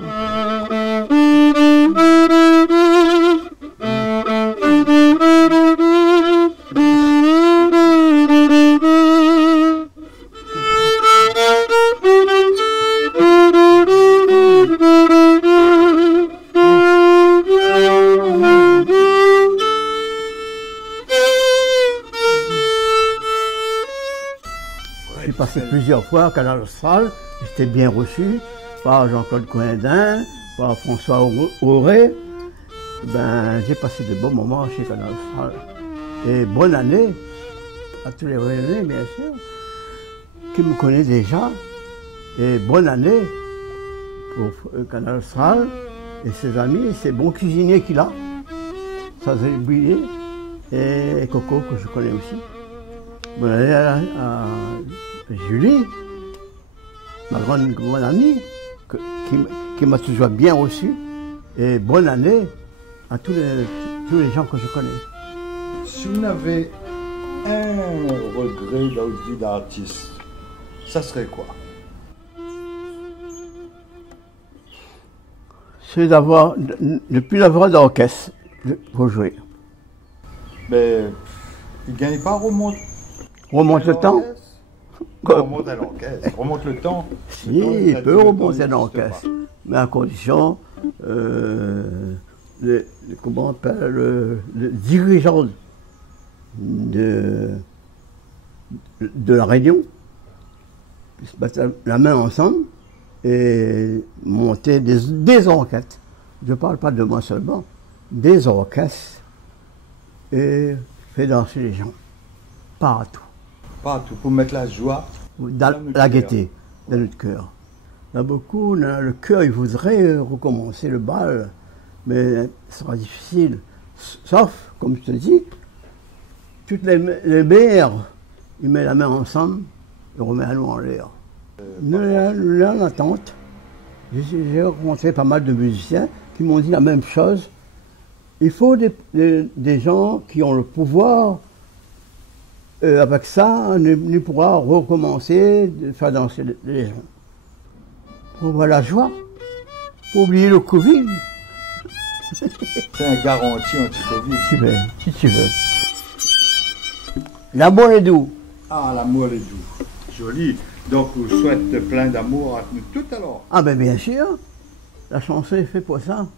J'ai passé plusieurs fois au Canal Austral, j'étais bien reçu par Jean-Claude Coindin, par François Auré. Ben, j'ai passé de bons moments chez Canal Austral. Et bonne année à tous les Réunionnais, bien sûr, qui me connaissent déjà. Et bonne année pour Canal Austral et ses amis, ses bons cuisiniers qu'il a. Ça, j'ai oublié. Et Coco, que je connais aussi. Bonne année à Julie, ma grande amie, qui m'a toujours bien reçu. Et bonne année à tous les gens que je connais. Si vous n'avez un regret dans votre vie d'artiste, ça serait quoi? C'est d'avoir, de ne plus avoir d'orchestre pour jouer. Mais il ne gagne pas à remonter. Remonte le temps? Remonte à l'orchestre, remonte le temps. Si, il peut remonter à l'orchestre, mais à condition, comment on appelle, le dirigeant de la Réunion, se mettre la main ensemble et monter des orchestres. Je ne parle pas de moi seulement, des orchestres et faire danser les gens, partout. Partout, pour mettre la joie dans la gaieté, dans notre cœur. Il y a beaucoup, le cœur, il voudrait recommencer le bal, mais ce sera difficile. Sauf, comme je te dis, toutes les mères, ils mettent la main ensemble et remettent la main en l'air. Nous, là, en attente, j'ai rencontré pas mal de musiciens qui m'ont dit la même chose. Il faut des gens qui ont le pouvoir. Avec ça, on pourra recommencer de faire danser les gens. Pour voir la joie, pour oublier le Covid. C'est un garantie anti-Covid. Si tu veux. L'amour est doux. Ah, l'amour est doux. Joli. Donc, je souhaite plein d'amour à nous toutes alors. Ah ben bien sûr, la chanson est faite pour ça.